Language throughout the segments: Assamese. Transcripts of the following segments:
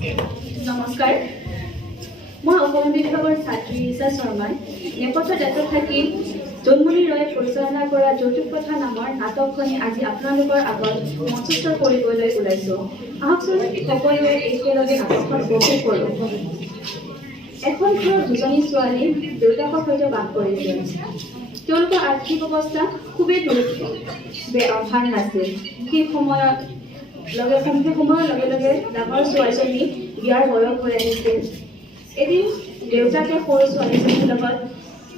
নমস্কাৰ, মই অসমীয়া বিভাগৰ ছাত্ৰী ৰিচা শৰ্মাই নেপথ্য দায়িত্বত থাকি জোনমণি ৰয়ে পৰিচালনা কৰা যৌতুক কথা নামৰ নাটকখনি আজি আপোনালোকৰ আগত মঞ্চস্থ কৰিবলৈ ওলাইছোঁ। আহকচোন সকলোৱে একেলগে নাটকখন উপভোগ কৰোঁ। এখন ঘৰত দুজনী ছোৱালী দেউতাকৰ সৈতে বাস কৰিছিল। তেওঁলোকৰ আৰ্থিক অৱস্থা খুবেই ভাল নাছিল। সেই সময়ৰ লগে লগে ডাঙৰ ছোৱালীজনী বিয়াৰ বয়স হৈ আহিছিল। এদিন দেউতাকে সৰু ছোৱালীজনীৰ লগত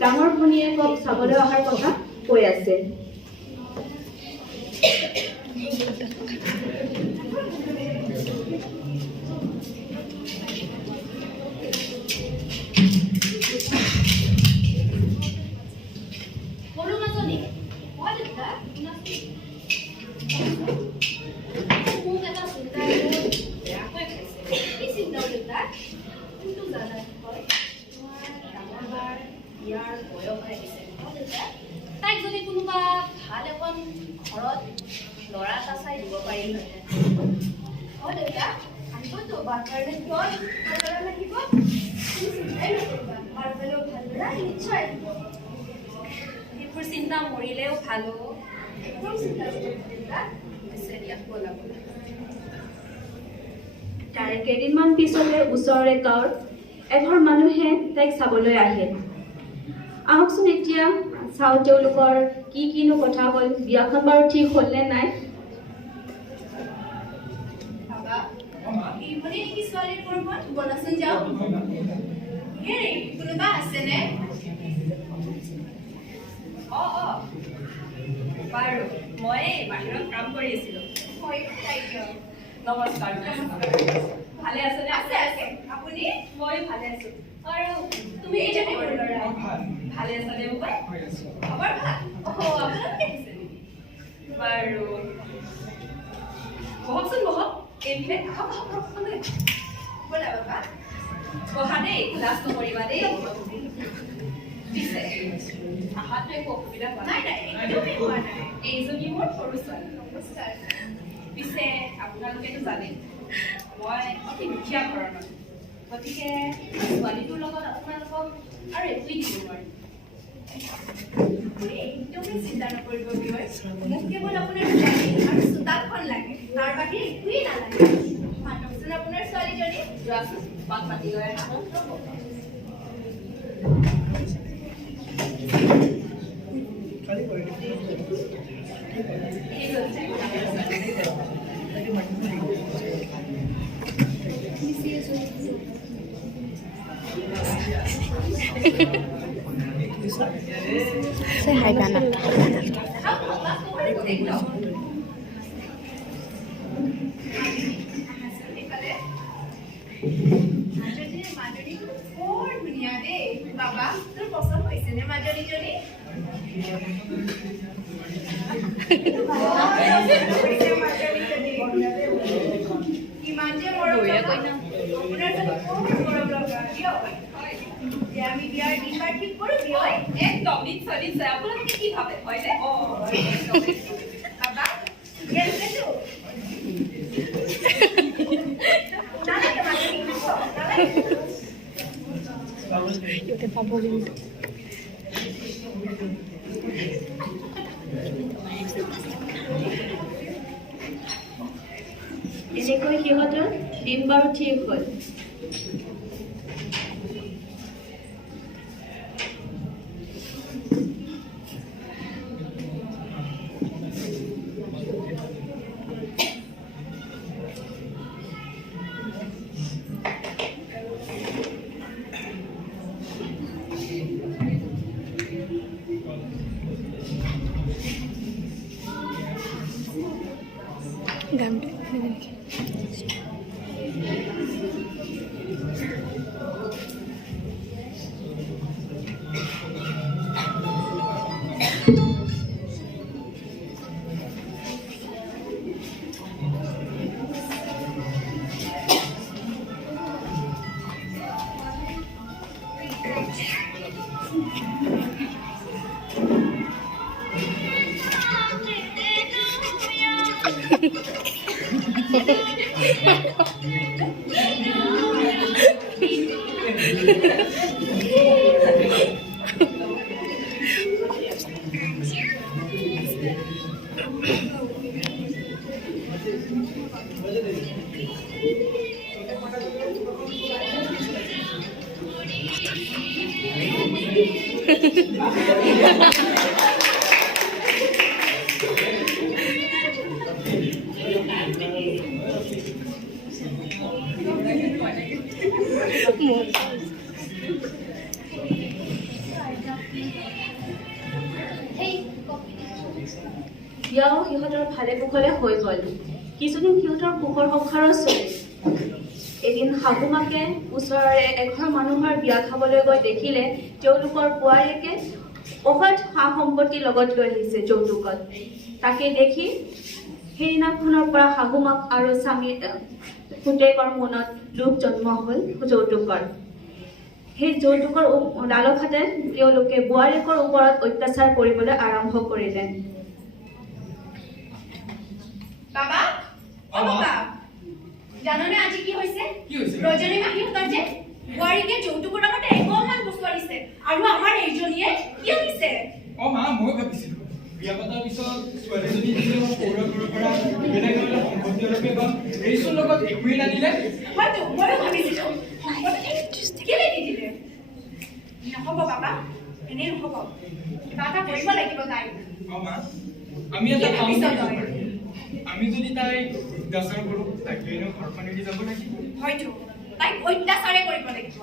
ডাঙৰ ভনীয়েকক চাবলৈ অহাৰ কথা কৈ আছে। তাইক যদি কোনোবা ভাল এখন ঘৰত ল'ৰা এটা চাই দিব পাৰিলোহেঁতেন। হয় দেউতা, আহিবতো বাচ্চাৰে কিয় লাগিব? নিশ্চয় আহিব। সেইবোৰ চিন্তা মৰিলেও ভাল হ'ব। একদম চিন্তা তাৰ কেইদিনমান পিছতে ওচৰৰে গাঁৱৰ এঘৰ মানুহে তাইক চাবলৈ আহে। আহকচোন এতিয়া চাওঁ তেওঁলোকৰ কিনো কথা হ'ল, বিয়াখন বাৰু ঠিক হ'ল নে নাই। কোনোবা আছেনে? বাৰু মই বাহিৰত কাম কৰি আছিলোঁ। নমস্কাৰ। ভালে আছেনে? আছে। আপুনি? মই ভালে আছো। আৰু তুমি এতিয়া কি কৰি ল'ৰা? ভালে আছানে মোবাইল? খবৰ ভাল? আপোনালোকে আহিছে নেকি? বাৰু বহকচোন বহক। এইপিনে ব'লা বাবা। বহা দেই, লাজ নকৰিবা দেই। পিছে আহাতো একো অসুবিধা হোৱা নাই? একদমেই হোৱা নাই। এইজনী মোৰ সৰু ছোৱালী। নমস্কাৰ। পিছে আপোনালোকেতো জানে মই অতি দুখীয়া ঘৰৰ মানুহ, গতিকে ছোৱালীটোৰ লগত আপোনালোকক আৰু একোৱেই দিব নোৱাৰিম। একদমেই চিন্তা নকৰিব বিয়য়, মোক কেৱল আপোনাৰ ছোৱালী আৰু চোতালখন লাগে, তাৰ বাহিৰে একোৱেই নালাগে। মাতকচোন আপোনাৰ ছোৱালীজনী। যোৱাচোন মাক মাতি লৈ আহা। Say hi, Ghana. ধুনীয়া দেই বাবা, তোৰ পচন্দ হৈছেনে মাজনীজনী? কিমান যে মৰম লগা, আপোনাৰ মৰম লগা দিয়ক। আমি বিয়াৰ দিনবাৰ ঠিক কৰোঁ দিয়ক। একদম নিশ্চয় নিশ্চয়। আপোনালোকে কি ভাবে হয়নে? বাবা ঠিকে আছেতো? এনেকৈ সিহঁতৰ দিন বাৰু ঠিক হ'ল। বিয়াও সিহঁতৰ ভালে কুশলে হৈ গ'ল। কিছুদিন সিহঁতৰ সুখৰ সংসাৰত চলিল। এদিন শাহুমাকে ওচৰৰে এঘৰ মানুহৰ বিয়া খাবলৈ গৈ দেখিলে তেওঁলোকৰ বোৱাৰীয়েকে অসৎ সা সম্পত্তি লগত লৈ আহিছে যৌতুকত। তাকে দেখি সেইদিনাখনৰ পৰা শাহুমাক আৰু স্বামী পুতেকৰ মনত লোভ জন্ম হ'ল যৌতুকৰ। সেই যৌতুকৰ লালসাতে তেওঁলোকে বোৱাৰীয়েকৰ ওপৰত অত্যাচাৰ কৰিবলৈ আৰম্ভ কৰিলে। বাবা অ বাবা জাননে আজি কি হৈছে ৰজনী মাহীহঁতৰ যে বোৱাৰীকে যৌতুকৰ নামতে একমান বস্তু আনিছে আৰু আমাৰ এইজনীয়ে কি হৈছে অ মা মই ভাবিছিলো বিয়া পতাৰ পিছত ছোৱালীজনী নিজে পৌৰৰ ঘৰৰ পৰা বেলেগ বেলেগ সম্পত্তি অলপে বা এইচোন লগত একোৱেই নানিলে হয়তো ময়ো ভাবিছিলো কেলে নিদিলে নহ'ব বাবা এনেই নহ'ব কিবা এটা কৰিব লাগিব তাই অ মা আমি এটা কাম কৰিব পাৰোঁ আমি যদি তাইক অত্যাচাৰ কৰোঁ তাইক এনেও ঘৰখন এৰি যাব লাগিব হয়তো তাইক অত্যাচাৰে কৰিব লাগিব